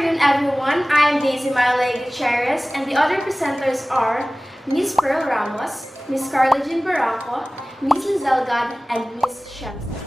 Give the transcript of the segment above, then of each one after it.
afternoon, everyone. I am Daisy Marley Gutierrez, and the other presenters are Miss Pearl Ramos, Miss Carla Jean Barraco, Miss Lizelle Gad, and Miss Shamsa.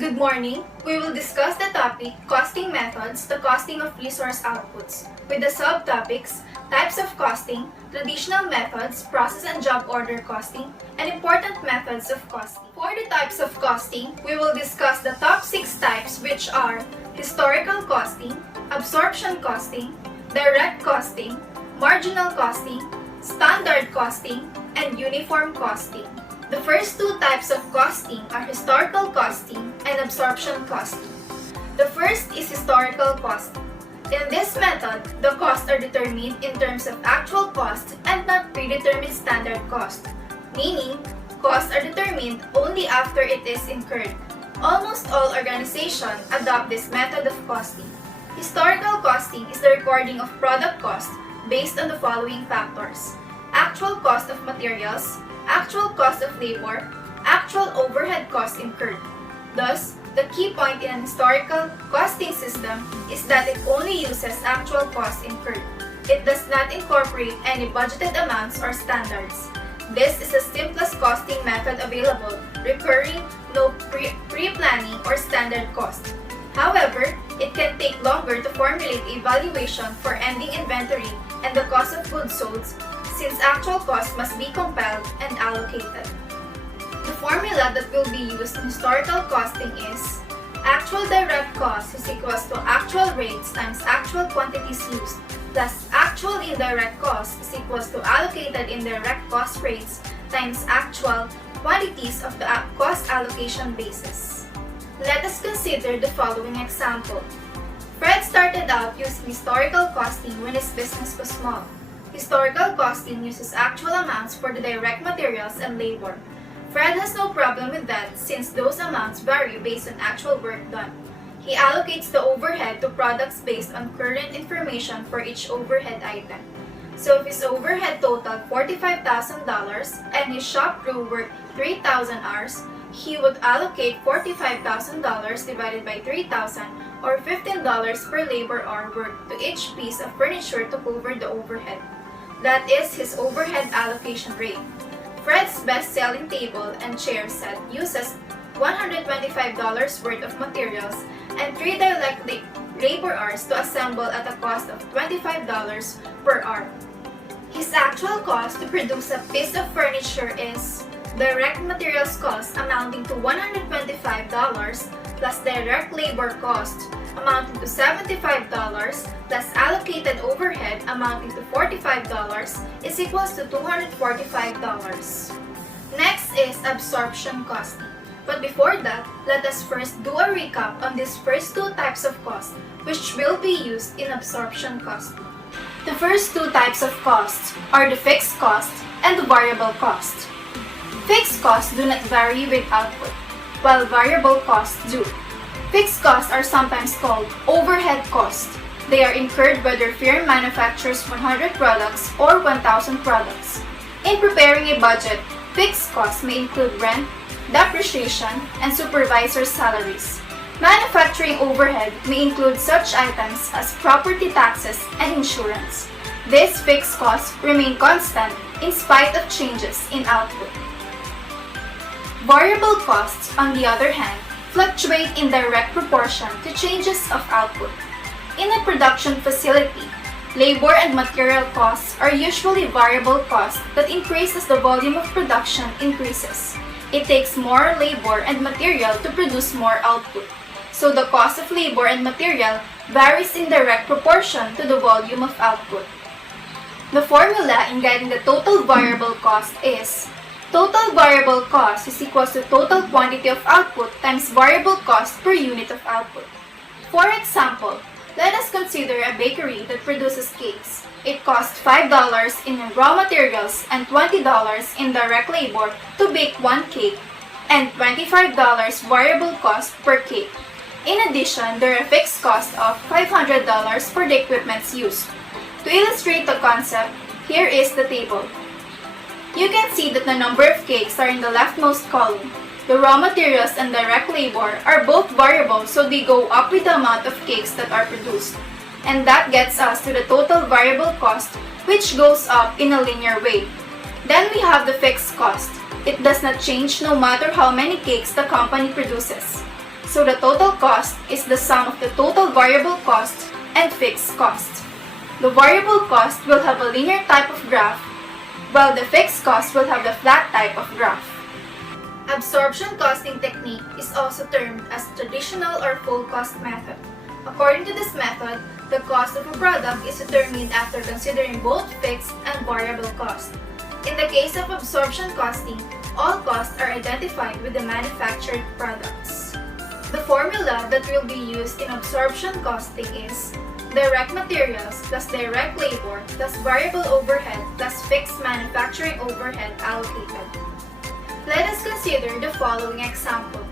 Good morning. We will discuss the topic Costing Methods, the costing of resource outputs, with the subtopics Types of costing, traditional methods, process and job order costing, and important methods of costing. For the types of costing, we will discuss the top 6 types, which are historical costing, absorption costing, direct costing, marginal costing, standard costing, and uniform costing. The first 2 types of costing are historical costing and absorption costing. The first is historical costing. In this method, the costs are determined in terms of actual cost and not predetermined standard cost, meaning costs are determined only after it is incurred. Almost all organizations adopt this method of costing. Historical costing is the recording of product cost based on the following factors: actual cost of materials, actual cost of labor, actual overhead costs incurred. Thus, the key point in an historical costing system is that it only uses actual costs incurred. It does not incorporate any budgeted amounts or standards. This is the simplest costing method available, requiring no pre-planning or standard cost. However, it can take longer to formulate a valuation for ending inventory and the cost of goods sold, since actual costs must be compiled and allocated. The formula that will be used in historical costing is actual direct cost is equals to actual rates times actual quantities used plus actual indirect cost is equals to allocated indirect cost rates times actual quantities of the cost allocation basis. Let us consider the following example. Fred started out using historical costing when his business was small. Historical costing uses actual amounts for the direct materials and labor. Fred has no problem with that since those amounts vary based on actual work done. He allocates the overhead to products based on current information for each overhead item. So if his overhead totaled $45,000 and his shop crew worked 3,000 hours, he would allocate $45,000 divided by 3,000 or $15 per labor hour worked to each piece of furniture to cover the overhead. That is his overhead allocation rate. Fred's best-selling table and chair set uses $125 worth of materials and 3 direct labor hours to assemble at a cost of $25 per hour. His actual cost to produce a piece of furniture is direct materials cost amounting to $125 plus direct labor cost amounting to $75 plus allocated overhead amounting to $45 is equals to $245. Next is absorption costing. But before that, let us first do a recap on these first 2 types of cost which will be used in absorption costing. The first 2 types of costs are the fixed cost and the variable cost. Fixed costs do not vary with output, while variable costs do. Fixed costs are sometimes called overhead costs. They are incurred whether firm manufactures 100 products or 1,000 products. In preparing a budget, fixed costs may include rent, depreciation, and supervisor salaries. Manufacturing overhead may include such items as property taxes and insurance. These fixed costs remain constant in spite of changes in output. Variable costs, on the other hand, fluctuate in direct proportion to changes of output. In a production facility, labor and material costs are usually variable costs that increase as the volume of production increases. It takes more labor and material to produce more output, so the cost of labor and material varies in direct proportion to the volume of output. The formula in getting the total variable cost is total variable cost is equals to total quantity of output times variable cost per unit of output. For example, let us consider a bakery that produces cakes. It costs $5 in raw materials and $20 in direct labor to bake one cake, and $25 variable cost per cake. In addition, there are fixed costs of $500 for the equipment used. To illustrate the concept, here is the table. You can see that the number of cakes are in the leftmost column. The raw materials and direct labor are both variable, so they go up with the amount of cakes that are produced. And that gets us to the total variable cost, which goes up in a linear way. Then we have the fixed cost. It does not change no matter how many cakes the company produces. So the total cost is the sum of the total variable cost and fixed cost. The variable cost will have a linear type of graph, while the fixed cost will have the flat type of graph. Absorption costing technique is also termed as traditional or full cost method. According to this method, the cost of a product is determined after considering both fixed and variable cost. In the case of absorption costing, all costs are identified with the manufactured products. The formula that will be used in absorption costing is direct materials plus direct labor plus variable overhead plus fixed manufacturing overhead allocated. Let us consider the following example.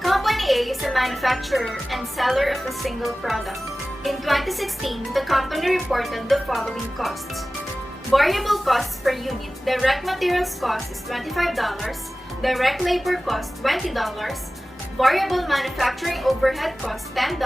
Company A is a manufacturer and seller of a single product. In 2016, the company reported the following costs. Variable costs per unit, direct materials cost is $25, direct labor cost $20, variable manufacturing overhead cost $10,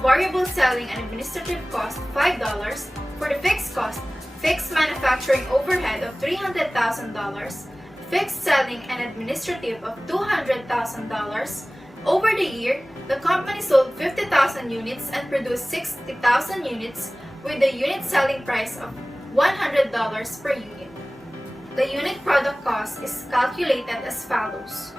variable selling and administrative cost $5, for the fixed cost, fixed manufacturing overhead of $300,000, fixed selling and administrative of $200,000. Over the year, the company sold 50,000 units and produced 60,000 units with a unit selling price of $100 per unit. The unit product cost is calculated as follows.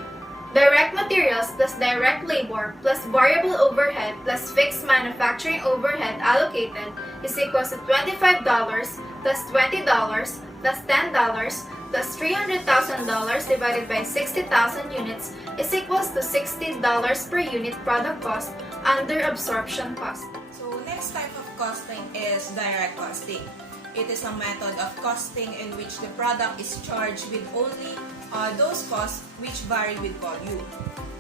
Direct materials plus direct labor plus variable overhead plus fixed manufacturing overhead allocated is equals to $25 plus $20 plus $10 plus $300,000 divided by 60,000 units is equals to $60 per unit product cost under absorption cost. So next type of costing is direct costing. It is a method of costing in which the product is charged with only those costs which vary with volume.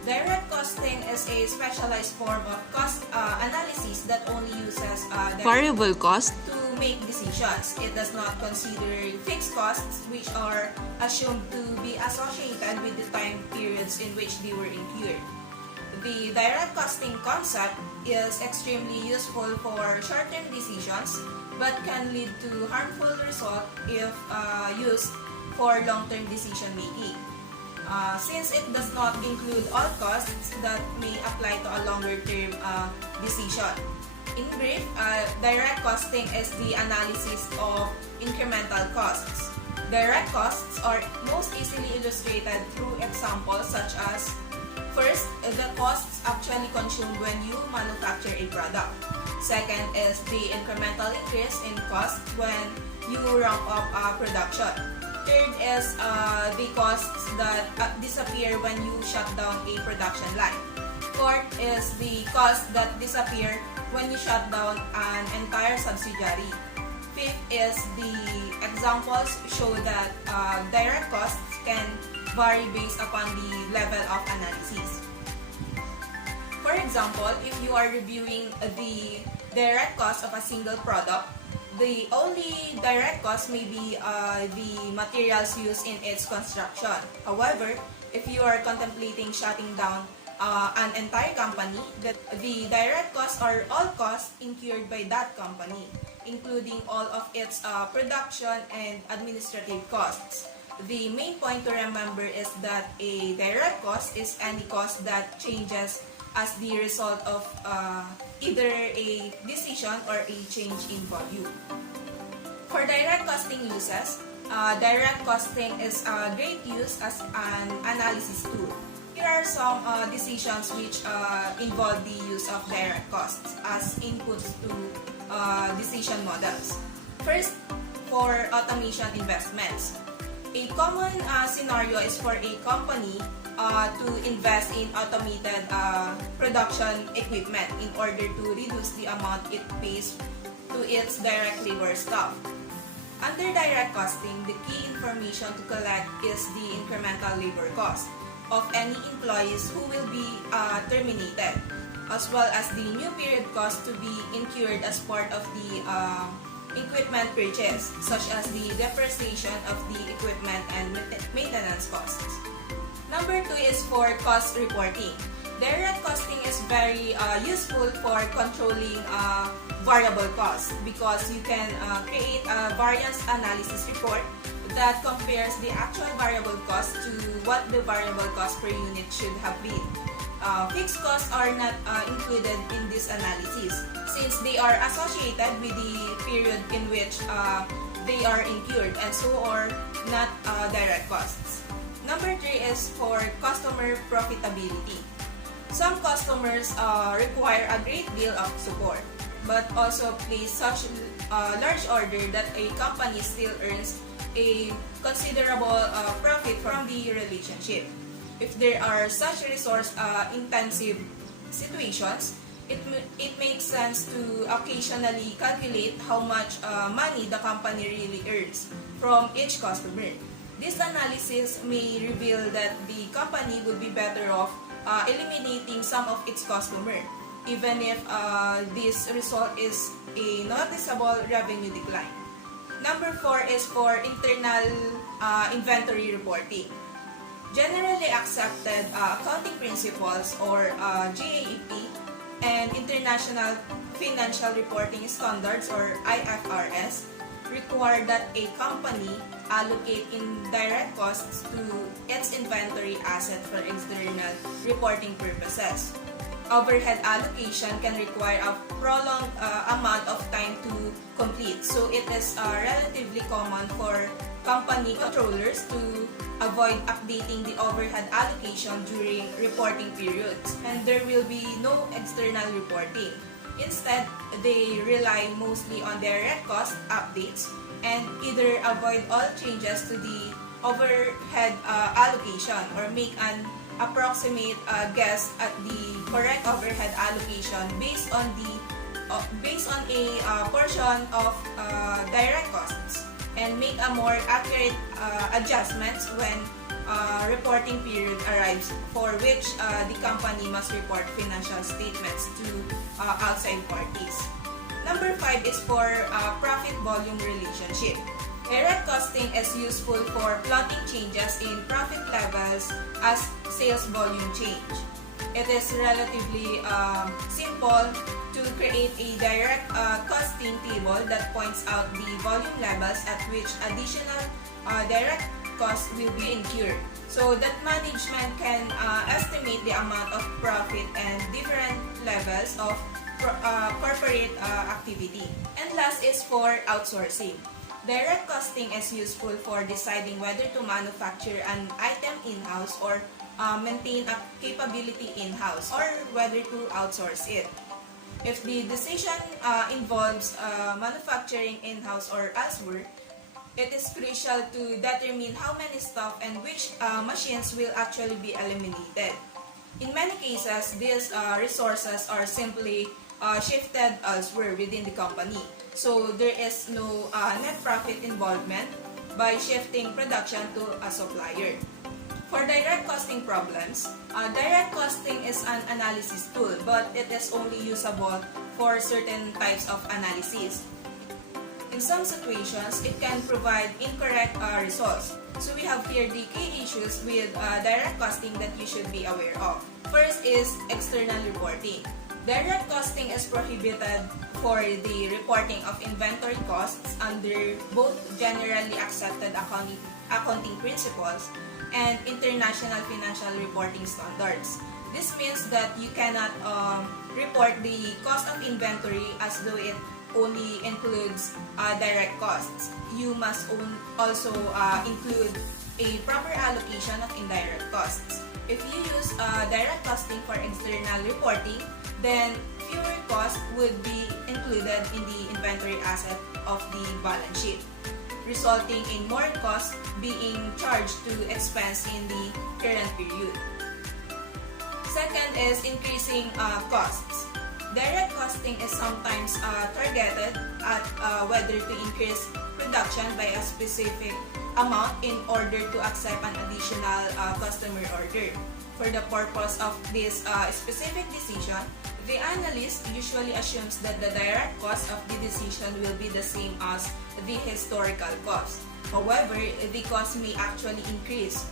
Direct costing is a specialized form of cost analysis that only uses variable cost to make decisions. It does not consider fixed costs which are assumed to be associated with the time periods in which they were incurred. The direct costing concept is extremely useful for short-term decisions but can lead to harmful results if used for long-term decision making. Since it does not include all costs that may apply to a longer-term decision. In brief, direct costing is the analysis of incremental costs. Direct costs are most easily illustrated through examples such as: first, the costs actually consumed when you manufacture a product. Second is the incremental increase in cost when you ramp up production. Third is the costs that disappear when you shut down a production line. Fourth is the costs that disappear when you shut down an entire subsidiary. Fifth is the examples show that direct costs can vary based upon the level of analysis. For example, if you are reviewing the direct cost of a single product, the only direct cost may be the materials used in its construction. However, if you are contemplating shutting down an entire company, the direct costs are all costs incurred by that company, including all of its production and administrative costs. The main point to remember is that a direct cost is any cost that changes as the result of either a decision or a change in volume. For direct costing uses, direct costing is a great use as an analysis tool. Here are some decisions which involve the use of direct costs as inputs to decision models. First, for automation investments. A common scenario is for a company to invest in automated production equipment in order to reduce the amount it pays to its direct labor staff. Under direct costing, the key information to collect is the incremental labor cost of any employees who will be terminated, as well as the new period cost to be incurred as part of the equipment purchase, such as the depreciation of the equipment and maintenance costs. Number 2 is for cost reporting. Direct costing is very useful for controlling variable costs because you can create a variance analysis report that compares the actual variable cost to what the variable cost per unit should have been. Fixed costs are not included in this analysis since they are associated with the period in which they are incurred and so are not direct costs. Number 3 is for customer profitability. Some customers require a great deal of support, but also place such a large order that a company still earns a considerable profit from the relationship. If there are such resource-intensive situations, it makes sense to occasionally calculate how much money the company really earns from each customer. This analysis may reveal that the company would be better off eliminating some of its customers, even if this result is a noticeable revenue decline. Number 4 is for internal inventory reporting. Generally accepted accounting principles or GAAP and International Financial Reporting Standards or IFRS require that a company allocate indirect costs to its inventory asset for external reporting purposes. Overhead allocation can require a prolonged amount of time to complete, so it is relatively common for company controllers to avoid updating the overhead allocation during reporting periods, and there will be no external reporting. Instead, they rely mostly on direct cost updates and either avoid all changes to the overhead allocation or make an approximate guess at the correct overhead allocation based on a portion of direct costs, and make a more accurate adjustments when reporting period arrives, for which the company must report financial statements to outside parties. Number 5 is for profit volume relationship. Direct costing is useful for plotting changes in profit levels as sales volume change. It is relatively simple to create a direct costing table that points out the volume levels at which additional direct costs will be incurred, so that management can estimate the amount of profit and different levels of corporate activity. And last is for outsourcing. Direct costing is useful for deciding whether to manufacture an item in-house or maintain a capability in-house, or whether to outsource it. If the decision involves manufacturing in-house or elsewhere, it is crucial to determine how many staff and which machines will actually be eliminated. In many cases, these resources are simply shifted elsewhere within the company, so there is no net profit involvement by shifting production to a supplier. For direct costing problems, direct costing is an analysis tool, but it is only usable for certain types of analysis. In some situations, it can provide incorrect results. So we have here the key issues with direct costing that you should be aware of. First is external reporting. Direct costing is prohibited for the reporting of inventory costs under both generally accepted accounting principles and international financial reporting standards. This means that you cannot report the cost of inventory as though it only includes direct costs. You must also include a proper allocation of indirect costs. If you use direct costing for external reporting, then fewer costs would be included in the inventory asset of the balance sheet, resulting in more costs being charged to expense in the current period. Second is increasing costs. Direct costing is sometimes targeted at whether to increase production by a specific amount in order to accept an additional customer order. For the purpose of this specific decision, the analyst usually assumes that the direct cost of the decision will be the same as the historical cost. However, the cost may actually increase.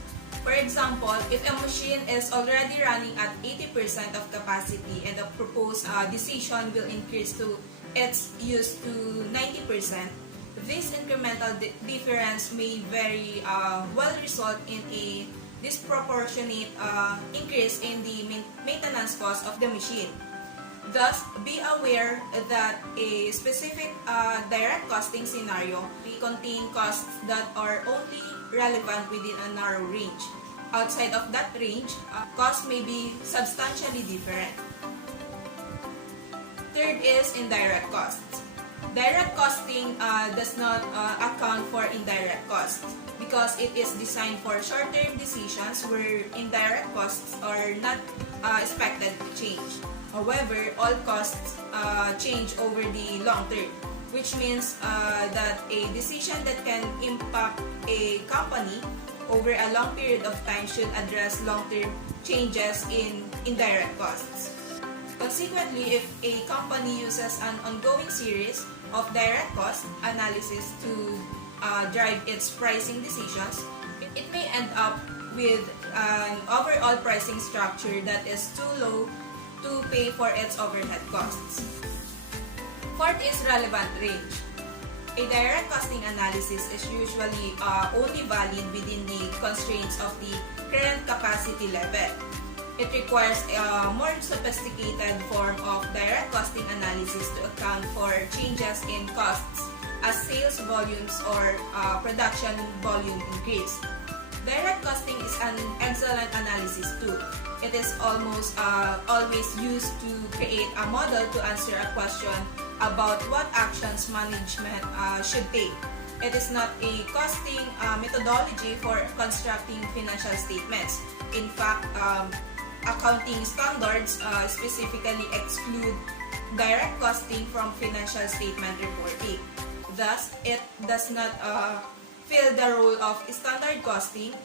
For example, if a machine is already running at 80% of capacity and the proposed decision will increase to its use to 90%, this incremental difference may very well result in a disproportionate increase in the maintenance cost of the machine. Thus, be aware that a specific direct costing scenario may contain costs that are only relevant within a narrow range. Outside of that range, costs may be substantially different. Third is indirect costs. Direct costing does not account for indirect costs because it is designed for short-term decisions where indirect costs are not expected to change. However, all costs change over the long term, which means that a decision that can impact a company over a long period of time should address long-term changes in indirect costs. Consequently, if a company uses an ongoing series of direct cost analysis to drive its pricing decisions, it may end up with an overall pricing structure that is too low to pay for its overhead costs. Fourth is relevant range. A direct costing analysis is usually only valid within the constraints of the current capacity level. It requires a more sophisticated form of direct costing analysis to account for changes in costs as sales volumes or production volume increase. Direct costing is an excellent analysis tool. It is almost always used to create a model to answer a question about what actions management should take. It is not a costing methodology for constructing financial statements. In fact, accounting standards specifically exclude direct costing from financial statement reporting. Thus, it does not fill the role of standard costing,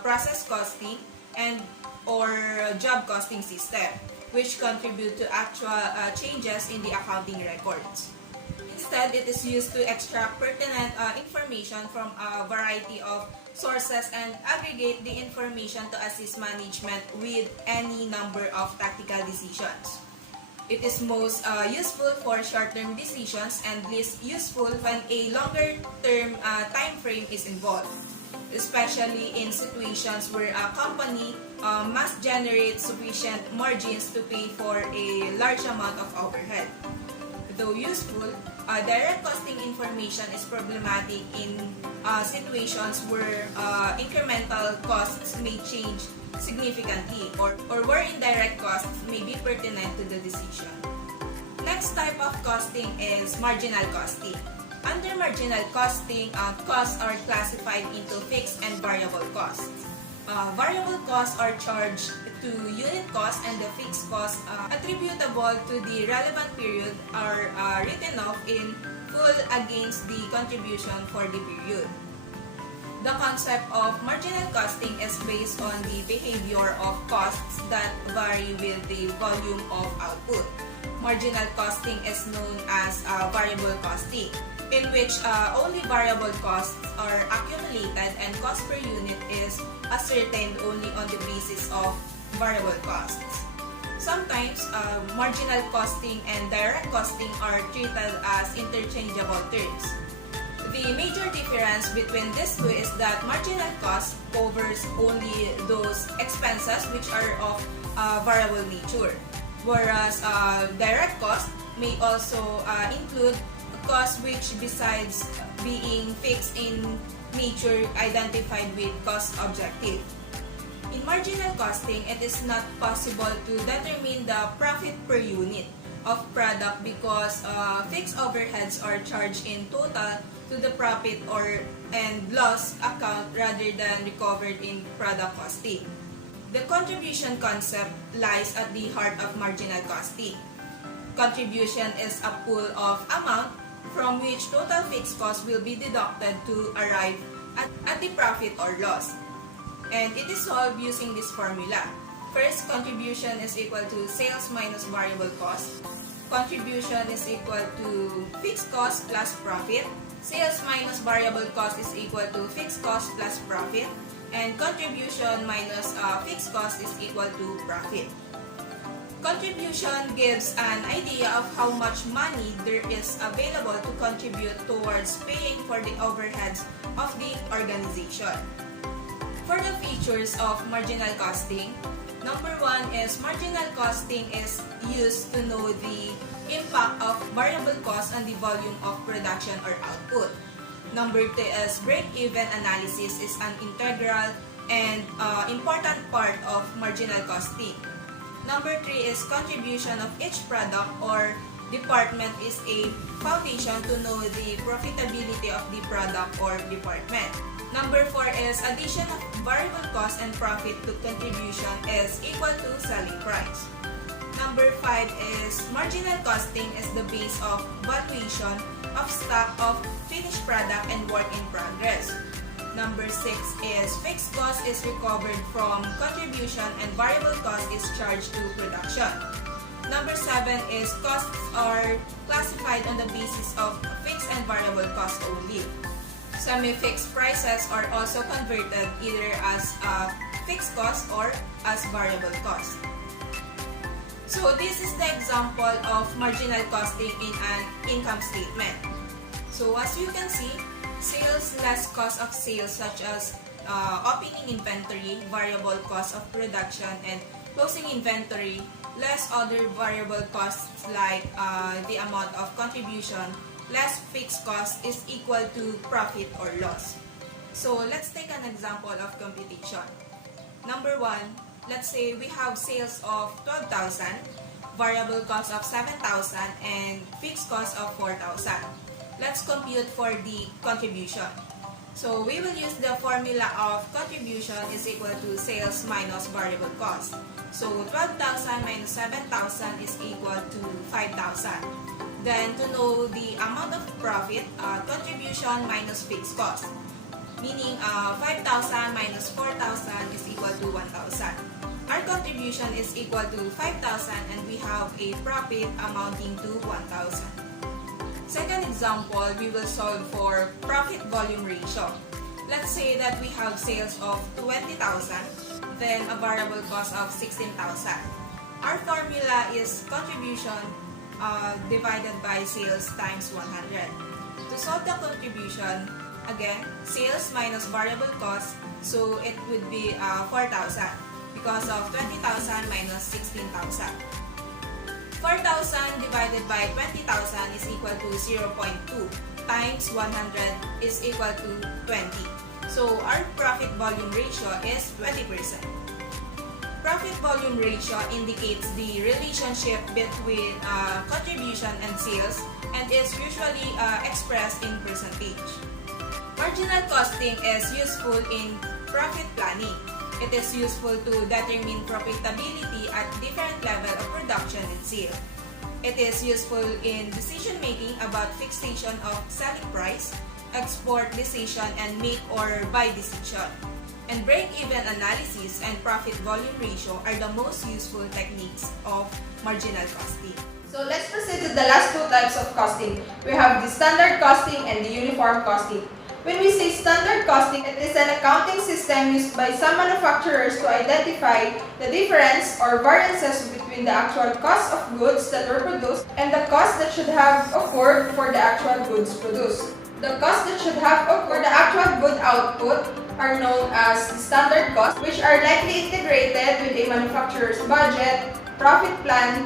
process costing, and or job costing system, which contribute to actual changes in the accounting records. Instead, it is used to extract pertinent information from a variety of sources and aggregate the information to assist management with any number of tactical decisions. It is most useful for short-term decisions and least useful when a longer-term time frame is involved, especially in situations where a company must generate sufficient margins to pay for a large amount of overhead. Though useful, direct costing information is problematic in situations where incremental costs may change significantly or where indirect costs may be pertinent to the decision. Next type of costing is marginal costing. Under marginal costing, costs are classified into fixed and variable costs. Variable costs are charged to unit cost and the fixed costs attributable to the relevant period are written off in full against the contribution for the period. The concept of marginal costing is based on the behavior of costs that vary with the volume of output. Marginal costing is known as variable costing, in which only variable costs are accumulated and cost per unit is ascertained only on the basis of variable costs. Sometimes, marginal costing and direct costing are treated as interchangeable terms. The major difference between these two is that marginal cost covers only those expenses which are of variable nature, whereas direct cost may also include costs which, besides being fixed in nature, identified with cost objective. In marginal costing, it is not possible to determine the profit per unit of product because fixed overheads are charged in total to the profit and loss account rather than recovered in product costing. The contribution concept lies at the heart of marginal costing. Contribution is a pool of amount from which total fixed costs will be deducted to arrive at the profit or loss. And it is solved using this formula. First, contribution is equal to sales minus variable cost. Contribution is equal to fixed cost plus profit. Sales minus variable cost is equal to fixed cost plus profit. and contribution minus fixed cost is equal to profit. Contribution gives an idea of how much money there is available to contribute towards paying for the overheads of the organization. For the features of marginal costing, number 1 is marginal costing is used to know the impact of variable cost on the volume of production or output. Number 2 is break-even analysis is an integral and important part of marginal costing. Number 3 is contribution of each product or department is a foundation to know the profitability of the product or department. Number 4 is addition of variable cost and profit to contribution is equal to selling price. Number 5 is marginal costing is the base of valuation of stock of finished product and work in progress. Number 6 is fixed cost is recovered from contribution and variable cost is charged to production. Number 7 is costs are classified on the basis of fixed and variable cost only. Semi-fixed prices are also converted either as fixed cost or as variable cost. So this is the example of marginal costing in an income statement. So as you can see, sales less cost of sales such as opening inventory, variable cost of production, and closing inventory, less other variable costs like the amount of contribution, less fixed cost is equal to profit or loss. So let's take an example of computation. Number 1, let's say we have sales of 12,000, variable cost of 7,000, and fixed cost of 4,000. Let's compute for the contribution. So we will use the formula of contribution is equal to sales minus variable cost. So 12,000 minus 7,000 is equal to 5,000. Then to know the amount of profit, contribution minus fixed cost. Meaning 5,000 minus 4,000 is equal to 1,000. Our contribution is equal to 5,000 and we have a profit amounting to 1,000. Second example, we will solve for profit volume ratio. Let's say that we have sales of 20,000, then a variable cost of 16,000. Our formula is contribution divided by sales times 100. To solve the contribution, again, sales minus variable cost, so it would be 4,000 because of 20,000 minus 16,000. 4,000 divided by 20,000 is equal to 0.2 times 100 is equal to 20. So our profit volume ratio is 20%. Profit volume ratio indicates the relationship between contribution and sales and is usually expressed in percentage. Marginal costing is useful in profit planning. It is useful to determine profitability at different level of production and sale. It is useful in decision making about fixation of selling price, export decision, and make or buy decision. And break-even analysis and profit volume ratio are the most useful techniques of marginal costing. So let's proceed to the last two types of costing. We have the standard costing and the uniform costing. When we say standard costing, it is an accounting system used by some manufacturers to identify the difference or variances between the actual cost of goods that were produced and the cost that should have occurred for the actual goods produced. The cost that should have occurred for the actual good output are known as the standard costs, which are likely integrated with a manufacturer's budget, profit plan,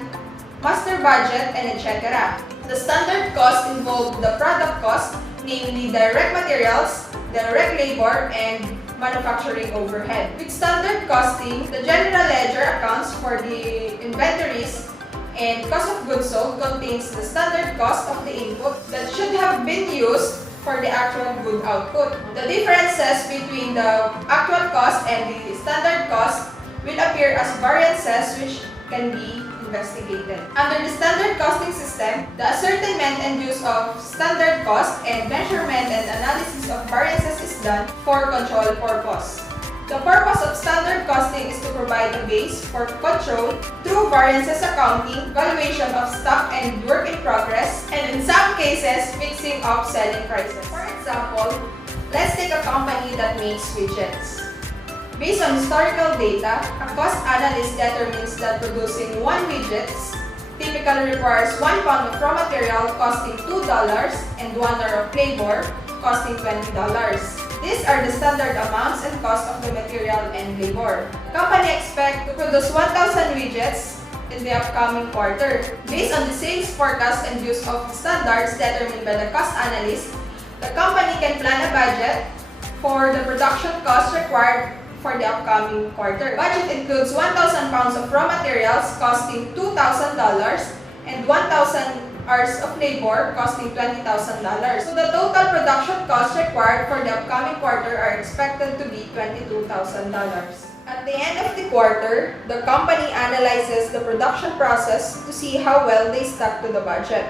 master budget, and etc. The standard costs involve the product cost, namely direct materials, direct labor, and manufacturing overhead. With standard costing, the general ledger accounts for the inventories and cost of goods sold contains the standard cost of the input that should have been used for the actual good output. The differences between the actual cost and the standard cost will appear as variances which can be investigated. Under the standard costing system, the ascertainment and use of standard cost and measurement and analysis of variances is done for control purpose. The purpose of standard costing is to provide a base for control through variances accounting, valuation of stock and work in progress, and in some cases, fixing of selling prices. For example, let's take a company that makes widgets. Based on historical data, a cost analyst determines that producing one widget typically requires 1 pound of raw material costing $2 and 1 hour of labor costing $20. These are the standard amounts and cost of the material and labor. The company expects to produce 1,000 widgets in the upcoming quarter. Based on the sales forecast and use of standards determined by the cost analyst, the company can plan a budget for the production costs required for the upcoming quarter. Budget includes 1,000 pounds of raw materials costing $2,000 and 1,000 hours of labor costing $20,000. So the total production costs required for the upcoming quarter are expected to be $22,000. At the end of the quarter, the company analyzes the production process to see how well they stuck to the budget.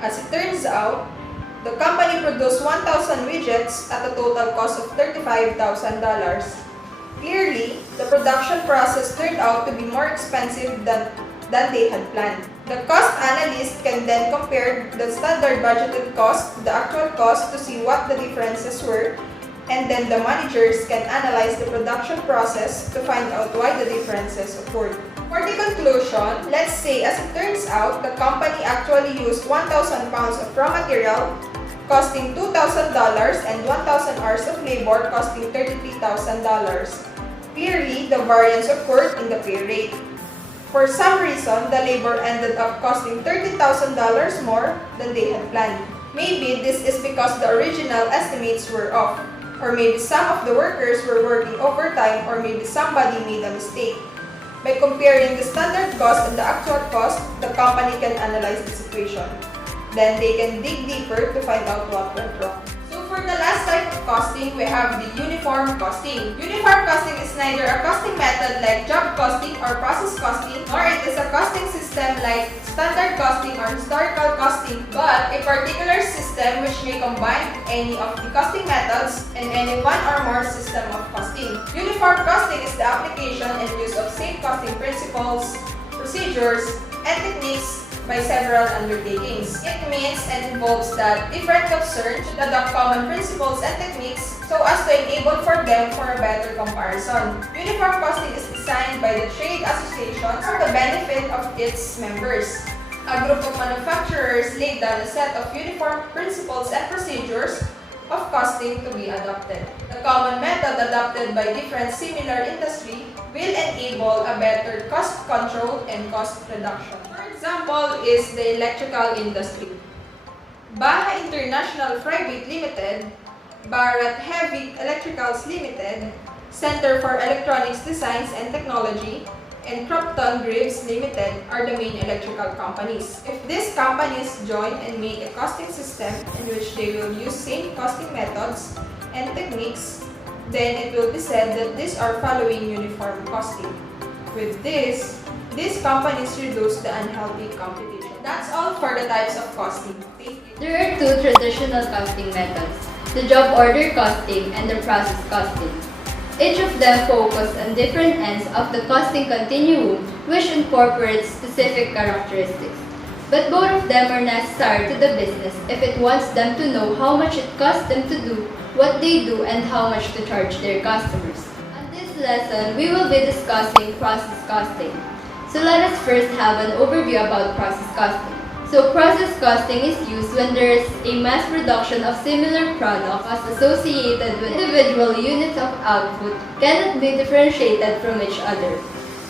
As it turns out, the company produced 1,000 widgets at a total cost of $35,000. Clearly, the production process turned out to be more expensive than they had planned. The cost analyst can then compare the standard budgeted cost to the actual cost to see what the differences were, and then the managers can analyze the production process to find out why the differences occurred. For the conclusion, let's say as it turns out, the company actually used 1,000 pounds of raw material costing $2,000 and 1,000 hours of labor costing $33,000. Clearly, the variance occurred in the pay rate. For some reason, the labor ended up costing $13,000 more than they had planned. Maybe this is because the original estimates were off, or maybe some of the workers were working overtime, or maybe somebody made a mistake. By comparing the standard cost and the actual cost, the company can analyze the situation. Then they can dig deeper to find out what went wrong. So for the last type of costing, we have the uniform costing. Uniform costing is neither a costing method like job costing or process costing, nor it is a costing system like standard costing or historical costing, but a particular system which may combine any of the costing methods and any one or more system of costing. Uniform costing is the application and use of same costing principles, procedures, and techniques by several undertakings. It means and involves that different concerns should adopt common principles and techniques so as to enable for them for a better comparison. Uniform costing is designed by the trade associations for the benefit of its members. A group of manufacturers laid down a set of uniform principles and procedures of costing to be adopted. The common method adopted by different similar industry will enable a better cost control and cost reduction. For example is the electrical industry. Baha International Private Limited, Bharat Heavy Electricals Limited, Center for Electronics Designs and Technology, and Crompton Greaves Limited are the main electrical companies. If these companies join and make a costing system in which they will use same costing methods and techniques, then it will be said that these are following uniform costing. With this, these companies reduce the unhealthy competition. That's all for the types of costing. Thank you. There are two traditional costing methods, the job order costing and the process costing. Each of them focus on different ends of the costing continuum which incorporates specific characteristics. But both of them are necessary to the business if it wants them to know how much it costs them to do what they do and how much to charge their customers. On this lesson, we will be discussing process costing. So let us first have an overview about process costing. So process costing is used when there is a mass production of similar products associated with individual units of output cannot be differentiated from each other.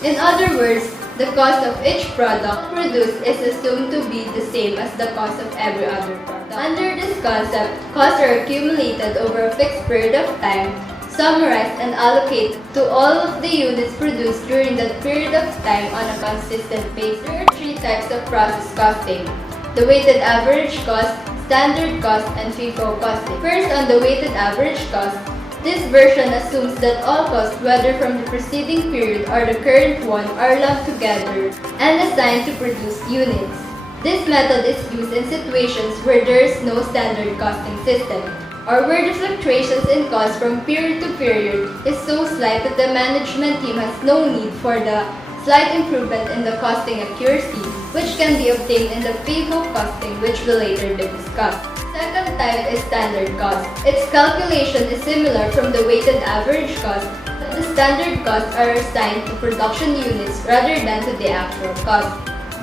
In other words, the cost of each product produced is assumed to be the same as the cost of every other product. Under this concept, costs are accumulated over a fixed period of time, summarized and allocated to all of the units produced during that period of time on a consistent basis. There are three types of process costing: the weighted average cost, standard cost, and FIFO costing. First, on the weighted average cost, this version assumes that all costs, whether from the preceding period or the current one, are lumped together and assigned to produce units. This method is used in situations where there is no standard costing system, or where the fluctuations in cost from period to period is so slight that the management team has no need for the slight improvement in the costing accuracy, which can be obtained in the FIFO costing, which will later be discussed. Second type is standard cost. Its calculation is similar from the weighted average cost, but The standard costs are assigned to production units rather than to the actual cost.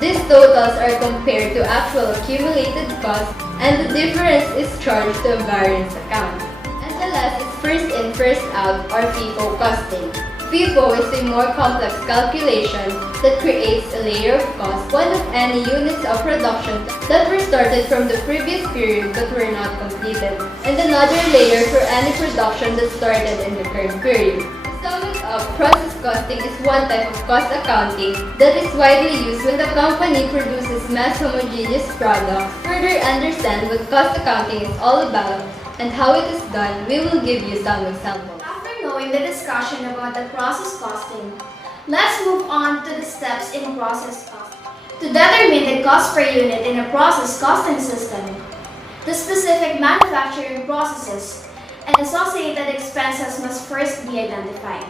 These totals are compared to actual accumulated costs, and the difference is charged to a variance account. And the last is first in, first out, or FIFO costing. FIFO is a more complex calculation that creates a layer of cost, one of any units of production that were started from the previous period but were not completed, and another layer for any production that started in the current period. To sum it up, process costing is one type of cost accounting that is widely used when the company produces mass homogeneous products. To further understand what cost accounting is all about and how it is done, we will give you some examples. After knowing the discussion about the process costing, let's move on to the steps in process costing. To determine the cost per unit in a process costing system, the specific manufacturing processes and associated expenses must first be identified.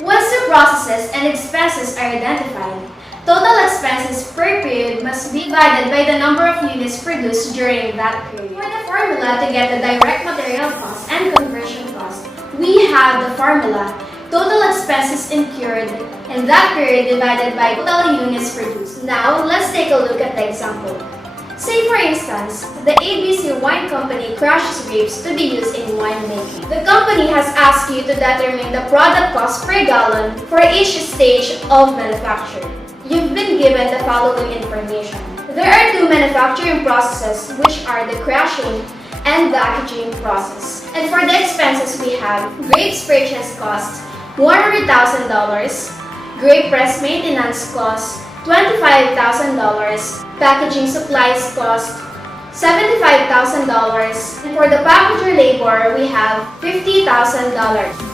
Once the processes and expenses are identified, total expenses per period must be divided by the number of units produced during that period. For the formula to get the direct material cost and conversion cost, we have the formula total expenses incurred in that period divided by total units produced. Now, let's take a look at the example. Say for instance, the ABC Wine Company crushes grapes to be used in winemaking. The company has asked you to determine the product cost per gallon for each stage of manufacture. You've been given the following information. There are two manufacturing processes, which are the crushing and packaging process. And for the expenses we have, grapes purchase cost $100,000, grape press maintenance cost $25,000, packaging supplies cost $75,000, and for the packager labor we have $50,000.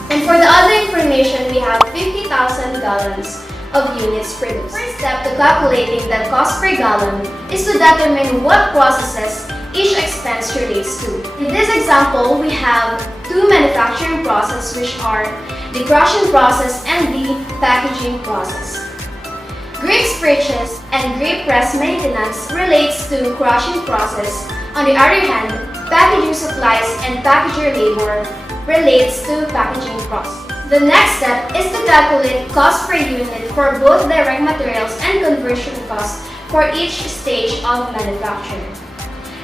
And for the other information we have 50,000 gallons of units produced. First step to calculating the cost per gallon is to determine what processes each expense relates to. In this example, we have two manufacturing processes, which are the crushing process and the packaging process. Grapes purchase and grape press maintenance relates to crushing process. On the other hand, packaging supplies and packager labor relates to packaging process. The next step is to calculate cost per unit for both direct materials and conversion costs for each stage of manufacture.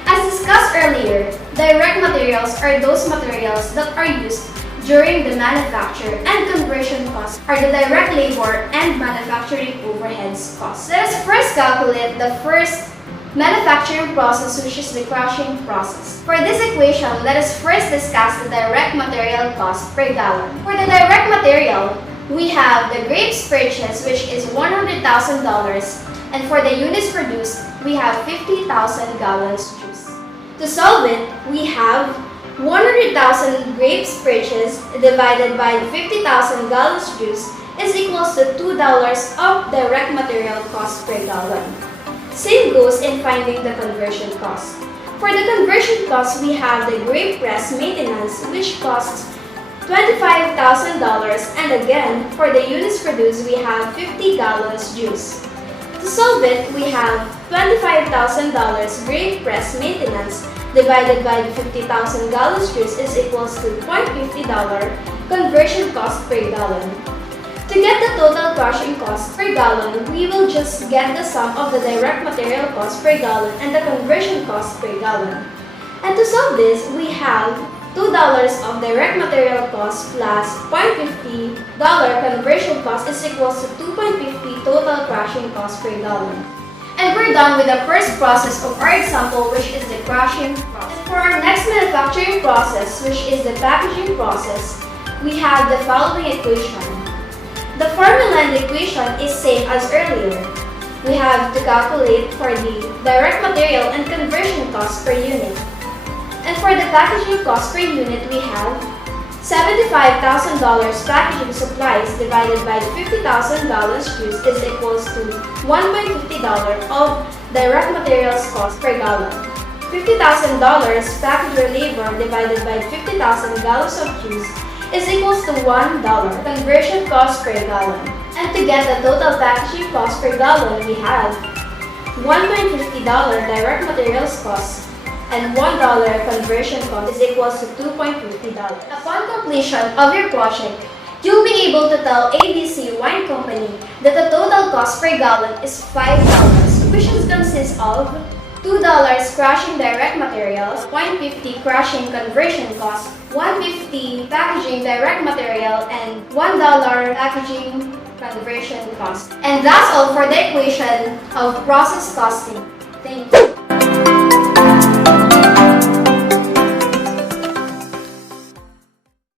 As discussed earlier, direct materials are those materials that are used during the manufacture, and conversion costs are the direct labor and manufacturing overheads costs. Let us first calculate the first manufacturing process, which is the crushing process. For this equation, let us first discuss the direct material cost per gallon. For the direct material, we have the grapes purchase, which is $100,000, and for the units produced, we have 50,000 gallons juice. To solve it, we have 100,000 grapes purchased divided by 50,000 gallons juice is equals to $2 of direct material cost per gallon. Same goes in finding the conversion cost. For the conversion cost, we have the grape press maintenance, which costs $25,000, and again, for the units produced, we have 50 gallons juice. To solve it, we have $25,000 grape press maintenance divided by the 50,000 gallons juice is equals to $0.50 conversion cost per gallon. To get the total crushing cost per gallon, we will just get the sum of the direct material cost per gallon and the conversion cost per gallon. And to solve this, we have $2 of direct material cost plus $0.50 conversion cost is equals to $2.50 total crushing cost per gallon. And we're done with the first process of our example, which is the crushing process. And for our next manufacturing process, which is the packaging process, we have the following equation. The formula in the equation is same as earlier. We have to calculate for the direct material and conversion cost per unit. And for the packaging cost per unit, we have $75,000 packaging supplies divided by 50,000 gallons juice is equals to $1.50 of direct materials cost per gallon. $50,000 packager labor divided by 50,000 gallons of juice is equals to $1 conversion cost per gallon. And to get the total packaging cost per gallon, we have $1.50 direct materials cost and $1 conversion cost is equals to $2.50. Upon completion of your project, you'll be able to tell ABC Wine Company that the total cost per gallon is $5, which consists of $2 crushing direct materials, $1.50 crushing conversion cost, $1.50 packaging direct material, and $1 packaging conversion cost. And that's all for the equation of process costing. Thank you.